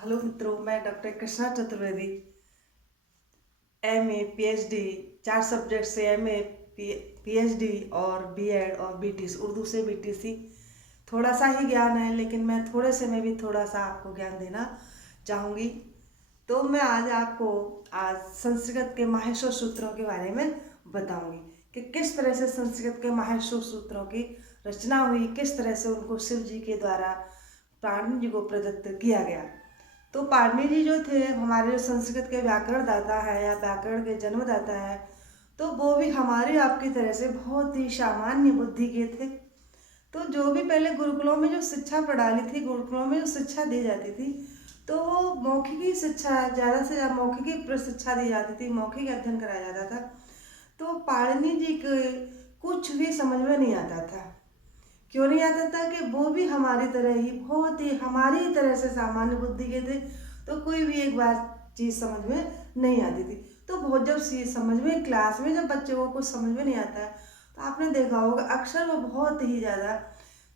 Hello मित्रों, मैं doctor Krishna Chaturvedi, MA, PhD, 4 subject से एमए, पीएचडी और बीएड और बीटीसी, उर्दू से बीटीसी। थोड़ा सा ही ज्ञान है, लेकिन मैं थोड़े से में भी थोड़ा सा आपको ज्ञान देना चाहूँगी। तो मैं आज संस्कृत के माहेश्वर सूत्रों के बारे में बताऊंगी कि किस तरह से संस्कृत के माहेश्वर सूत्रों की रचना हुई, किस तरह से उनको शिव जी के द्वारा पाणिनि जी को प्रदत्त किया गया। तो पाणिनि जी जो थे, हमारे जो संस्कृत के व्याकरण दाता है या व्याकरण के जन्मदाता है, तो वो भी हमारी आपकी तरह से बहुत ही सामान्य बुद्धि के थे। तो जो भी पहले गुरुकुलों में जो शिक्षा प्रणाली थी, गुरुकुलों में जो शिक्षा दी जाती थी, तो वो मौखिक शिक्षा, ज़्यादा से ज़्यादा मौखिक शिक्षा दी जाती थी, मौखिक अध्ययन कराया जाता था। तो पाणिनि जी के कुछ भी समझ में नहीं आता था। क्यों नहीं आता था? कि वो भी हमारी तरह ही, बहुत ही हमारी ही तरह से सामान्य बुद्धि के थे। तो कोई भी एक बार चीज़ समझ में नहीं आती थी। तो बहुत जब समझ में, क्लास में जब बच्चे को कुछ समझ में नहीं आता है, तो आपने देखा होगा अक्सर वो बहुत ही ज़्यादा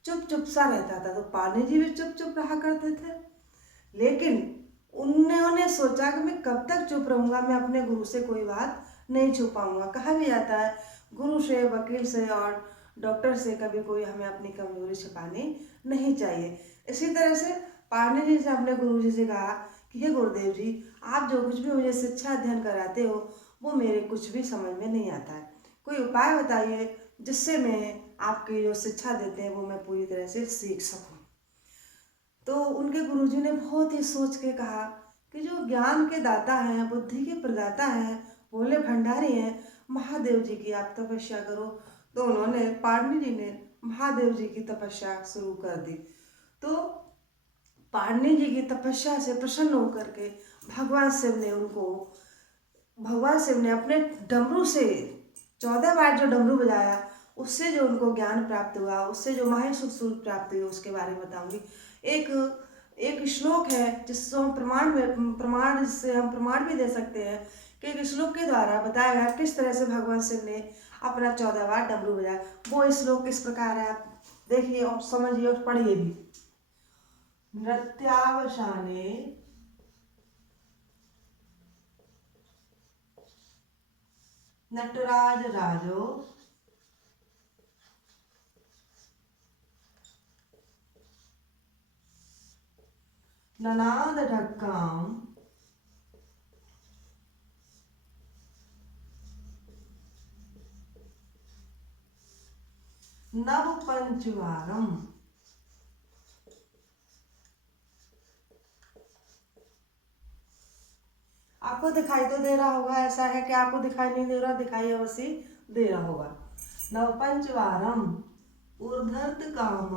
चुप चुप सा रहता था। तो पाणिनि जी भी चुप चुप रहा करते थे। लेकिन उन्होंने सोचा कि मैं कब तक चुप रहूँगा, मैं अपने गुरु से कोई बात नहीं छुपाऊंगा। कहा भी जाता है, गुरु से, वकील से और डॉक्टर से कभी कोई हमें अपनी कमजोरी छिपानी नहीं चाहिए। इसी तरह से पाणिनि जी से अपने गुरु जी से कहा कि हे गुरुदेव जी, आप जो कुछ भी मुझे शिक्षा अध्ययन कराते हो, वो मेरे कुछ भी समझ में नहीं आता है। कोई उपाय बताइए जिससे मैं आपकी जो शिक्षा देते हैं वो मैं पूरी तरह से सीख सकूं। तो उनके गुरुजी ने बहुत ही सोच के कहा कि जो ज्ञान के दाता हैं, बुद्धि के प्रदाता हैं, भोले भंडारी हैं, महादेव जी की आप तपस्या करो। तो उन्होंने, पाणिनि जी ने महादेव जी की तपस्या शुरू कर दी। तो पाणिनि जी की तपस्या से प्रसन्न होकर के भगवान शिव ने अपने डमरू से 14 बार जो डमरू बजाया, उससे जो उनको ज्ञान प्राप्त हुआ, उससे जो माहेश्वर सूत्र प्राप्त हुई, उसके बारे में बताऊंगी। एक एक श्लोक है जिससे हम प्रमाण भी दे सकते हैं कि एक श्लोक के द्वारा बताया गया किस तरह से भगवान शिव ने अपना 14 बार डमरू बजाया। वो श्लोक किस प्रकार है, आप देखिए और समझिए और पढ़िए भी। नृत्यावसाने नटराज राजो ननाद ढक्काम नव पंचवारम। आपको दिखाई तो दे रहा होगा, ऐसा है कि आपको दिखाई नहीं दे रहा? दिखाई अवश्य दे रहा होगा। नव पंचवारम ऊर्ध्वर्त काम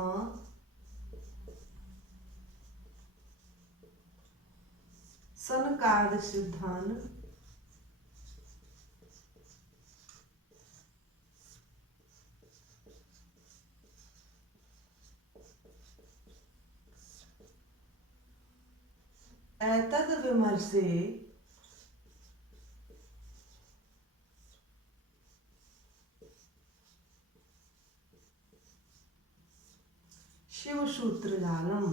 सनकाद सिद्धान एतद विमर्शे शिव सूत्र जालम।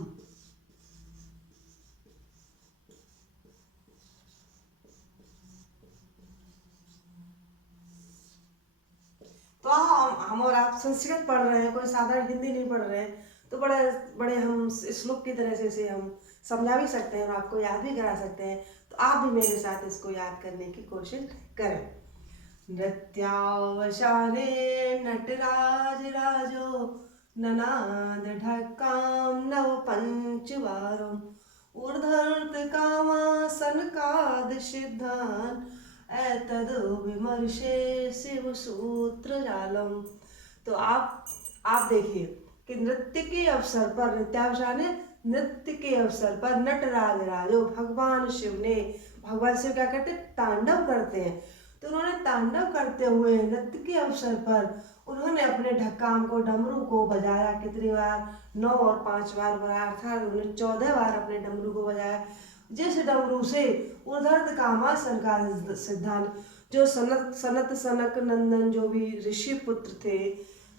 तो हम और आप संस्कृत पढ़ रहे हैं, कोई साधारण हिंदी नहीं पढ़ रहे हैं, तो बड़े बड़े हम श्लोक की तरह से इसे हम समझा भी सकते हैं और आपको याद भी करा सकते हैं। तो आप भी मेरे साथ इसको याद करने की कोशिश करें। नृत्यावसाने नटराज राजो ननाद ढक्काम नव पंचवारम ऊर्ध्वर्त कामासनकाद सिद्धान एतद विमर्शे शिव सूत्र जालम। तो आप देखिए कि नृत्य के अवसर पर, नृत्यावसाने नृत्य के अवसर पर नटराज राजो, भगवान शिव ने, भगवान शिव क्या करते, तांडव करते हैं। तो उन्होंने तांडव करते हुए नृत्य के अवसर पर उन्होंने अपने ढक्काम को, डमरू को बजाया। कितनी बार? 9 और 5 बार बजाया, अर्थात उन्होंने 14 बार अपने डमरू को बजाया। जिस डमरू से उर्ध्वर्त कामासन का सिद्धांत, जो सनत सनक नंदन जो भी ऋषि पुत्र थे,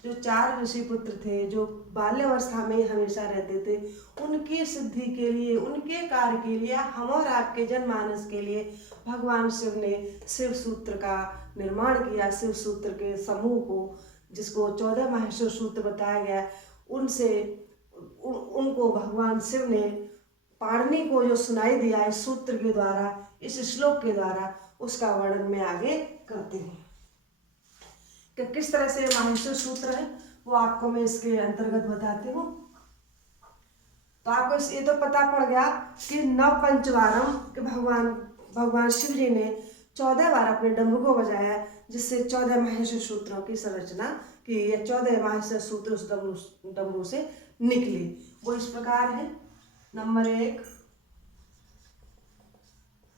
जो 4 ऋषि पुत्र थे, जो बाल्यावस्था में ही हमेशा रहते थे, उनकी सिद्धि के लिए, उनके कार्य के लिए, हम और आपके जनमानस के लिए भगवान शिव ने शिव सूत्र का निर्माण किया। शिव सूत्र के समूह को, जिसको 14 माहेश्वर सूत्र बताया गया, उनको भगवान शिव ने पाणिनि को जो सुनाई दिया इस सूत्र के द्वारा, इस श्लोक के द्वारा, उसका वर्णन मैं आगे करती हूँ कि किस तरह से माहेश्वर सूत्र है, वो आपको मैं इसके अंतर्गत बताती हूँ। तो आपको ये तो पता पड़ गया कि नव पंचवारम के भगवान शिव जी ने 14 बार अपने डमरू को बजाया, जिससे 14 माहेश्वर सूत्रों की संरचना की। ये 14 माहेश्वर सूत्र उस डमरू से निकले। वो इस प्रकार है। नंबर 1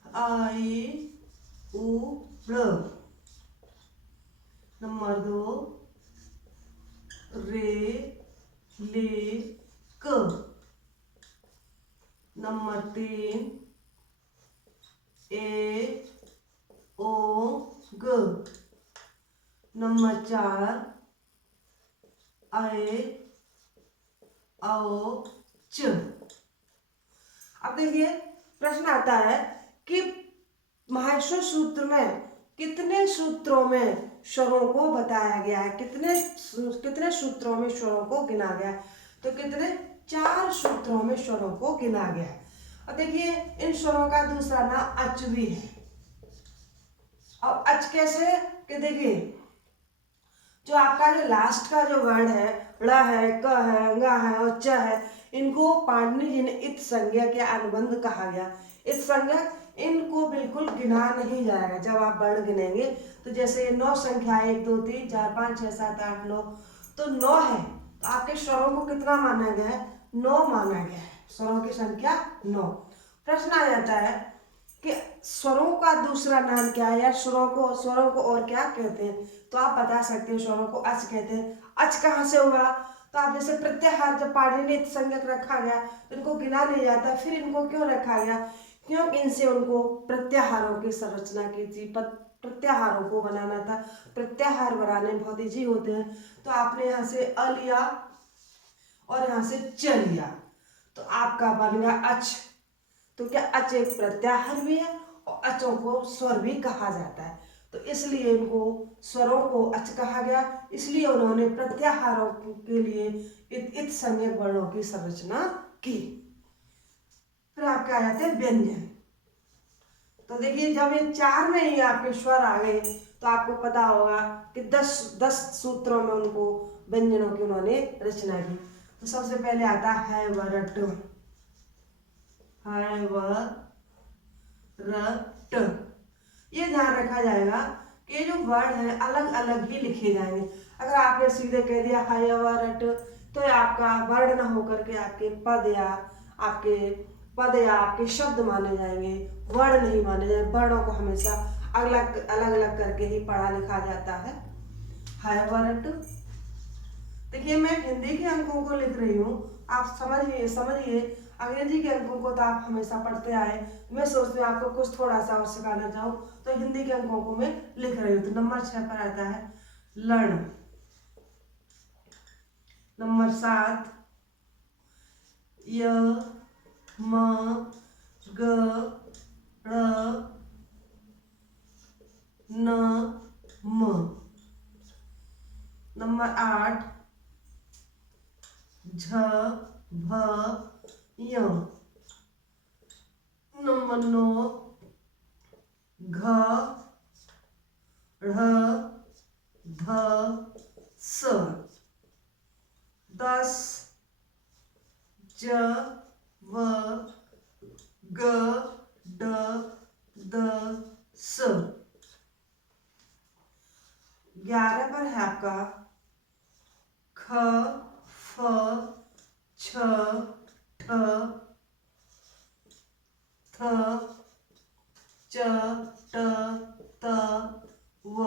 आई उ ऋ। नंबर 2 रे ले क। नंबर 3 ए ओ ग। नंबर 4 ए औ च। अब देखिए प्रश्न आता है कि माहेश्वर सूत्र में कितने सूत्रों में स्वरों को बताया गया है, कितने सूत्रों में स्वरों को गिना गया है। तो कितने? 4 सूत्रों में स्वरों को गिना गया है। और देखिए इन स्वरों का दूसरा नाम अच भी है। अब अच कैसे कि देखिए जो आपका जो लास्ट का जो वर्ण है, ड़ है, क है, ङ है और च है, इनको पाणिनि जी ने इत संज्ञा के अनुबंध कहा गया। इत संज्ञा, इनको बिल्कुल गिना नहीं जाएगा। जब आप वर्ण गिनेंगे तो जैसे ये 9 संख्या 1 2 3 4 5 6 7 8 9, तो 9 है, तो आपके स्वरों को कितना माना गया है? 9 माना गया है। स्वरों की संख्या 9। प्रश्न आ जाता है कि स्वरों का दूसरा नाम क्या है, या स्वरों को और क्या कहते हैं? तो आप बता सकते हैं स्वरों को अच कहते हैं। अच कहाँ से हुआ? तो आप जैसे प्रत्याहार, जब पाणिनि ने संज्ञक रखा गया तो इनको गिना नहीं जाता, फिर इनको क्यों रखा गया? क्योंकि इनसे उनको प्रत्याहारों की संरचना की थी, प्रत्याहारों को बनाना था। प्रत्याहार बनाने बहुत ईजी होते हैं। तो आपने यहाँ से अ लिया और यहाँ से च लिया, तो आपका बन गया अच। तो क्या अच एक प्रत्याहार भी है और अचों को स्वर भी कहा जाता है, तो इसलिए इनको स्वरों को अच कहा गया। इसलिए उन्होंने प्रत्याहारों के लिए इत संज्ञक वर्णों की संरचना की। फिर आपके आ जाते हैं व्यंजन। तो देखिए जब ये 4 में ही आपके स्वर आ गए तो आपको पता होगा कि 10 सूत्रों में उनको व्यंजनों की उन्होंने रचना की। तो सबसे पहले आता है वरट। है व रट। ये ध्यान रखा जाएगा कि ये जो वर्ड है अलग अलग ही लिखे जाएंगे। अगर आपने सीधे कह दिया है व रट, तो आपका वर्ड न होकर के आपके पद या आपके शब्द माने जाएंगे, वर्ण नहीं माने जाएंगे। वर्णों को हमेशा अलग अलग करके ही पढ़ा लिखा जाता है व रट। देखिए मैं हिंदी के अंकों को लिख रही हूँ, आप समझिए। अंग्रेजी के अंकों को तो आप हमेशा पढ़ते आए। मैं सोचती हूँ आपको कुछ थोड़ा सा और सिखाना चाहूँ, तो हिंदी के अंकों को मैं लिख रही हूँ। तो नंबर 6 पर आता है लर्ण। नंबर 7 य म ग ड़ न म। नंबर 8 झ भ य। नंबर 9 घ ढ़ ध स। 10 ज व ग ड द स। 11 पर है आपका ख फ छ ठ थ च ट त व।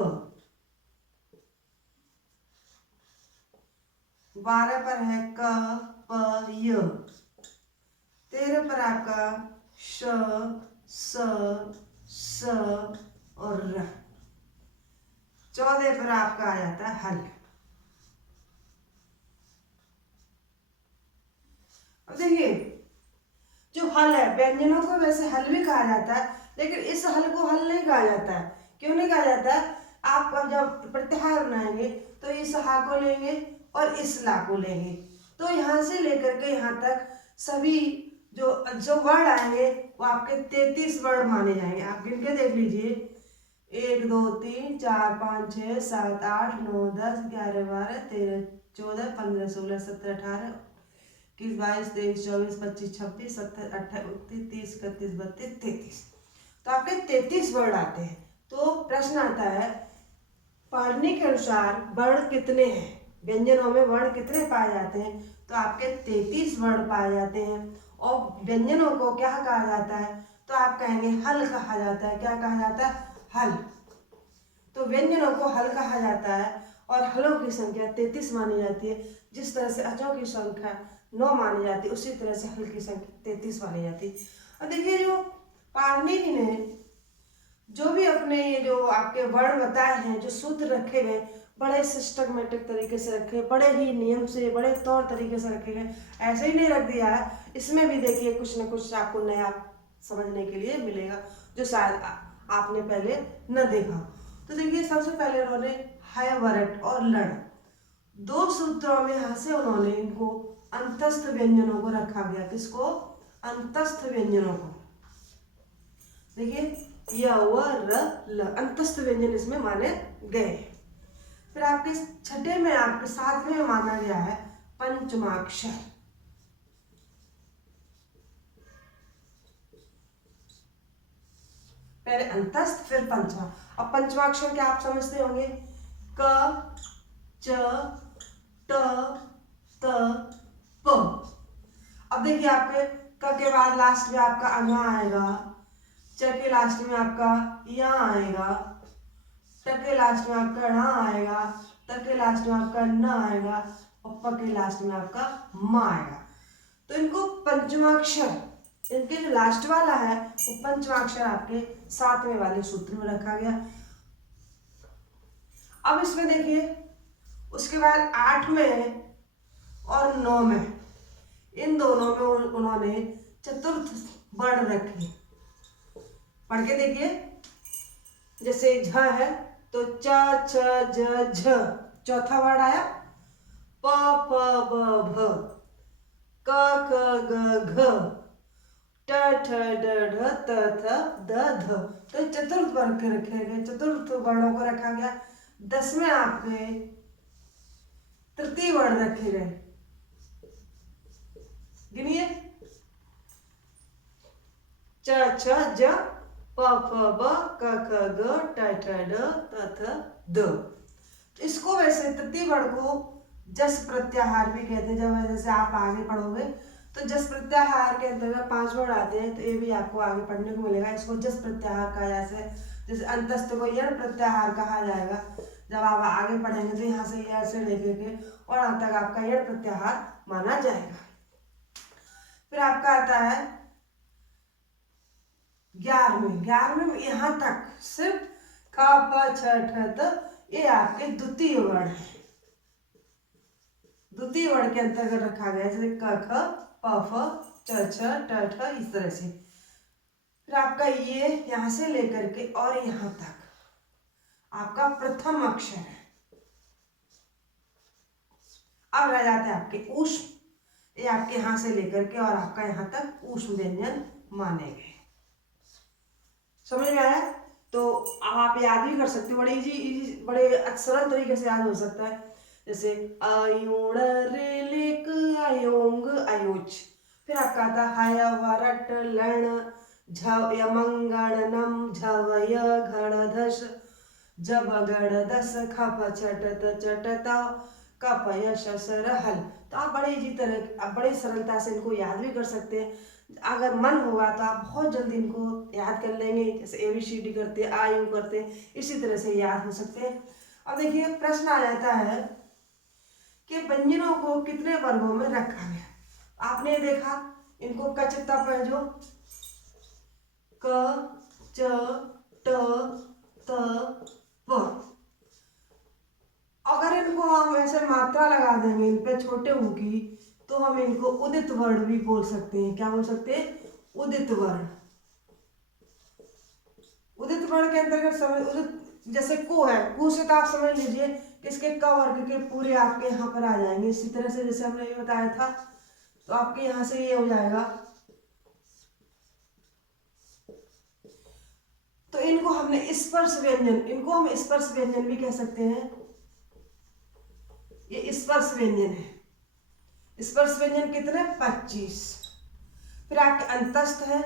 12 पर है क प य। 13 पर आपका श स स और र। 14 पर आपका आ जाता है हल। व्यंजनों को वैसे हल भी कहा जाता है, लेकिन इस हल को हल नहीं कहा जाता है। क्यों नहीं कहा जाता है? आप अब जब प्रत्याहार बनाएंगे तो इस हा को लेंगे और इस ला को लेंगे, तो यहाँ से लेकर के यहाँ तक सभी जो वर्ड आएंगे वो आपके 33 वर्ड माने जाएंगे। आप गिन के देख लीजिए, 1 2 3 4 5 6 7 8 9 10 11 12 13 14 15 16 17 18 21 22 23 24 25 26 27 28 29 30 31 32 33, तो आपके 33 वर्ड आते हैं। तो प्रश्न आता है पढ़ने के अनुसार वर्ण कितने हैं, व्यंजनों में वर्ण कितने पाए जाते हैं? तो आपके 33 वर्ण पाए जाते हैं। और व्यंजनों को क्या कहा जाता है? तो आप कहेंगे हल कहा जाता है। क्या कहा जाता है? हल। तो व्यंजनों को हल कहा जाता है और हलों की संख्या 33 मानी जाती है। जिस तरह से अचों की संख्या 9 मानी जाती है, उसी तरह से हल की संख्या 33 मानी जाती है। और देखिए, जो पाणिनि ने जो भी अपने ये जो आपके वर्ण बताए हैं, जो सूत्र रखे गए, बड़े सिस्टमेटिक तरीके से रखे, बड़े ही नियम से, बड़े तौर तरीके से रखे गए, ऐसे ही नहीं रख दिया है। इसमें भी देखिए कुछ न कुछ आपको नया समझने के लिए मिलेगा, जो शायद आपने पहले न देखा। तो देखिए, सबसे पहले उन्होंने है वरट और लड़, 2 सूत्रों में यहाँ से उन्होंने इनको अंतस्थ व्यंजनों को रखा गया। किसको? अंतस्थ व्यंजनों को। देखिए, य व र ल, अंतस्थ व्यंजन इसमें माने गए। फिर आपके छठे में, आपके 7वें में माना गया है पंचमाक्षर। पहले अंतस्थ फिर पंचमा। अब पंचमाक्षर क्या आप समझते होंगे? क च ट त प। अब देखिए, आपके क के बाद लास्ट में आपका अना आएगा, च के लास्ट में आपका या आएगा, ट के लास्ट में आपका ण आएगा, त के लास्ट में आपका न आएगा और प के लास्ट में आपका म आएगा। तो इनको पंचमाक्षर, इनके जो लास्ट वाला है वो पंचमाक्षर आपके 7वें वाले सूत्र में रखा गया। अब इसमें देखिए, उसके बाद 8 में और 9 में, इन दोनों में उन्होंने चतुर्थ वर्ण रखे। पढ़ के देखिए, जैसे झ है तो च छ ज झ, चौथा वर्ण आया। प फ ब भ, क ख ग घ, ट ठ ड ढ त थ द ध। तो चतुर्थ वर्ण के रखे गए, चतुर्थ वर्णों को रखा गया। 10वें आपके तृतीय वर्ण रखे गए। गिनिए, च छ ज, प फ ब, क ख ग, ट ठ ड त थ द। इसको वैसे तृतीय वर्ण को जस प्रत्याहार भी कहते हैं। जब जैसे आप आगे पढ़ोगे तो जस प्रत्याहार के अंतर्गत 5 वर्ण आते हैं, तो ये भी आपको आगे पढ़ने को मिलेगा। इसको जस प्रत्याहार कहा जाता है। जैसे अंतस्थ को यण प्रत्याहार कहा जाएगा। जब आप आगे पढ़ेंगे तो यहाँ से यण से लेकर के और यहाँ तक आपका यण प्रत्याहार माना जाएगा। फिर आपका आता है 11वें में यहाँ तक सिर्फ क प छ ठ त, ये आपके द्वितीय वर्ण है। द्वितीय वर्ण के अंतर्गत रखा गया, जैसे क ख प फ च छ ट ठ, इस तरह से। फिर आपका ये यहाँ से लेकर के और यहाँ तक आपका प्रथम अक्षर है। अब रह जाते हैं आपके ऊष्म, ये आपके यहाँ से लेकर के और आपका यहाँ तक ऊष्म व्यंजन माने गए। समझ में आया? तो आप याद भी कर सकते हो, बड़े इजी, बड़े सरल तरीके से याद हो सकता है। जैसे अयुण रेलिक अयोंग अयोच। फिर आपका आता है वरट लण झ यमंगणनम झवय घणधश जब गणदस खप चटत चटता कपय शसर हल। तो आप बड़े इजी तरह, आप बड़े सरलता से इनको याद भी कर सकते हैं। अगर मन होगा तो आप बहुत जल्दी इनको याद कर लेंगे। जैसे ABCD करते, आ यू करते, इसी तरह से याद हो सकते हैं। अब देखिए, प्रश्न आ जाता है कि व्यंजनों को कितने वर्गों में रखा गया। आपने देखा, इनको कचता पर जो क च ट त प, अगर इनको हम ऐसे मात्रा लगा देंगे इन पे छोटे ऊ की, तो हम इनको उदित वर्ण भी बोल सकते हैं। क्या बोल सकते हैं? उदित वर्ण। उदित वर्ण के अंतर्गत समझ उदित जैसे कु है, कु से तो आप समझ लीजिए इसके क वर्ग के पूरे आपके यहाँ पर आ जाएंगे। इसी तरह से जैसे हमने ये बताया था, तो आपके यहाँ से ये हो जाएगा। तो इनको हमने स्पर्श व्यंजन, इनको हम स्पर्श व्यंजन भी कह सकते हैं। ये स्पर्श व्यंजन है। स्पर्श व्यंजन कितने? 25। फिर आपके अंतस्थ है,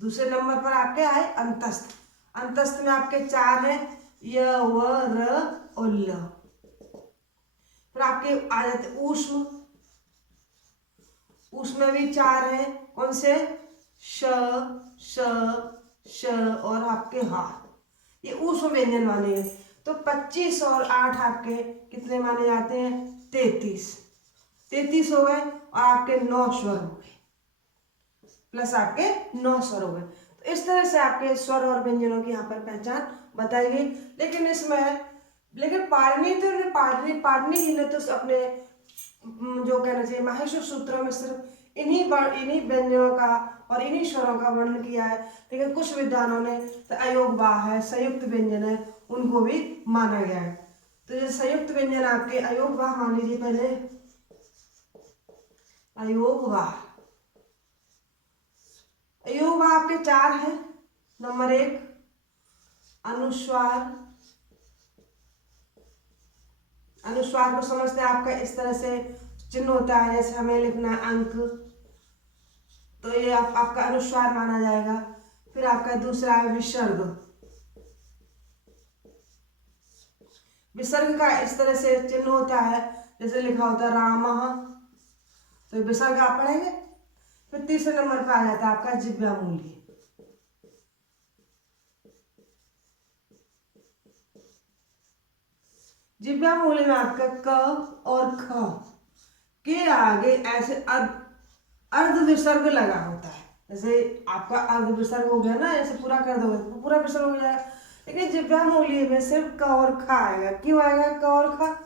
दूसरे नंबर पर आपके आए अंतस्थ। अंतस्थ में आपके 4 हैं, य व र और ल। फिर आपके आ जाते ऊष्म, ऊष्म में भी 4 हैं, कौन से? श, श, श और आपके हा। ये ऊष्म व्यंजन माने हैं। तो 25 और 8 आपके कितने माने जाते हैं? 33। 33 हो गए और आपके 9 स्वर हो गए, प्लस आपके 9 स्वर हो गए। तो इस तरह से आपके स्वर और व्यंजनों की यहाँ पर पहचान बताई गई। लेकिन इसमें पाणिनि जी ने तो अपने जो कहना चाहिए माहेश्वर सूत्रों में सिर्फ इन्हीं व्यंजनों का और इन्हीं स्वरों का वर्णन किया है। लेकिन कुछ विद्वानों ने तो अयोगवाह है, संयुक्त व्यंजन है, उनको भी माना गया है। तो ये संयुक्त व्यंजन आपके अयोगवाह मान लीजिए पहले। अयोगवाह, अयोगवाह आपके 4 हैं। नंबर 1 अनुस्वार। अनुस्वार को समझते हैं आपका इस तरह से चिन्ह होता है, जैसे हमें लिखना है अंक, तो ये आपका अनुस्वार माना जाएगा। फिर आपका दूसरा है विसर्ग। विसर्ग का इस तरह से चिन्ह होता है, जैसे लिखा होता है रामः, तो विसर्ग आप पढ़ेंगे। फिर तीसरे नंबर पर आ जाता है आपका जिह्वामूली। जिह्वामूली में आपका क और ख के आगे ऐसे अर्ध विसर्ग लगा होता है। जैसे आपका अर्ध विसर्ग हो गया ना, ऐसे पूरा कर दोगे तो पूरा विसर्ग हो जाएगा। लेकिन जिह्वामूली में सिर्फ क और ख आएगा। क्यों आएगा क और ख?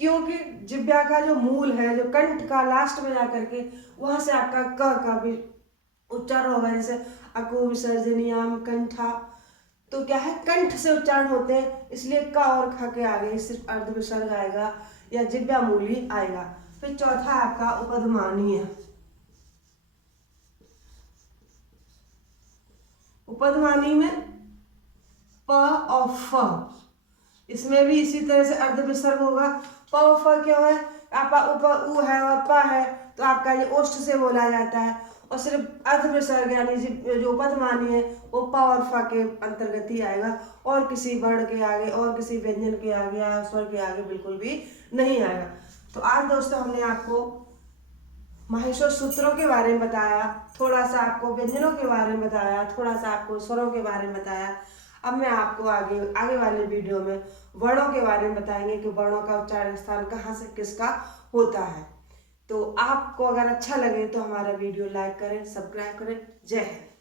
क्योंकि जिह्वा का जो मूल है, जो कंठ का लास्ट में जाकर के वहां से आपका क का भी उच्चारण होगा। जैसे अको विसर्जनीयाम कंठा, तो क्या है, कंठ से उच्चारण होते हैं, इसलिए क और ख के आगे सिर्फ अर्ध विसर्ग आएगा या जिह्वामूली आएगा। फिर चौथा आपका उपध्मानीय। उपध्मानी में प और फ, इसमें भी इसी तरह से अर्ध विसर्ग होगा। प और फ क्यों है? आपका उ है और प है, तो आपका ये ओष्ठ से बोला जाता है। और सिर्फ अर्ध विसर्ग यानी जो उपध्मानी है वो प और फ के अंतर्गत ही आएगा, और किसी वर्ण के आगे और किसी व्यंजन के आगे या स्वर के आगे बिल्कुल भी नहीं आएगा। तो आज दोस्तों हमने आपको माहेश्वर सूत्रों के बारे में बताया, थोड़ा सा आपको व्यंजनों के बारे में बताया, थोड़ा सा आपको स्वरों के बारे में बताया। अब मैं आपको आगे वाले वीडियो में वर्णों के बारे में बताएंगे कि वर्णों का उच्चारण स्थान कहाँ से किसका होता है। तो आपको अगर अच्छा लगे तो हमारा वीडियो लाइक करें, सब्सक्राइब करें। जय हिंद।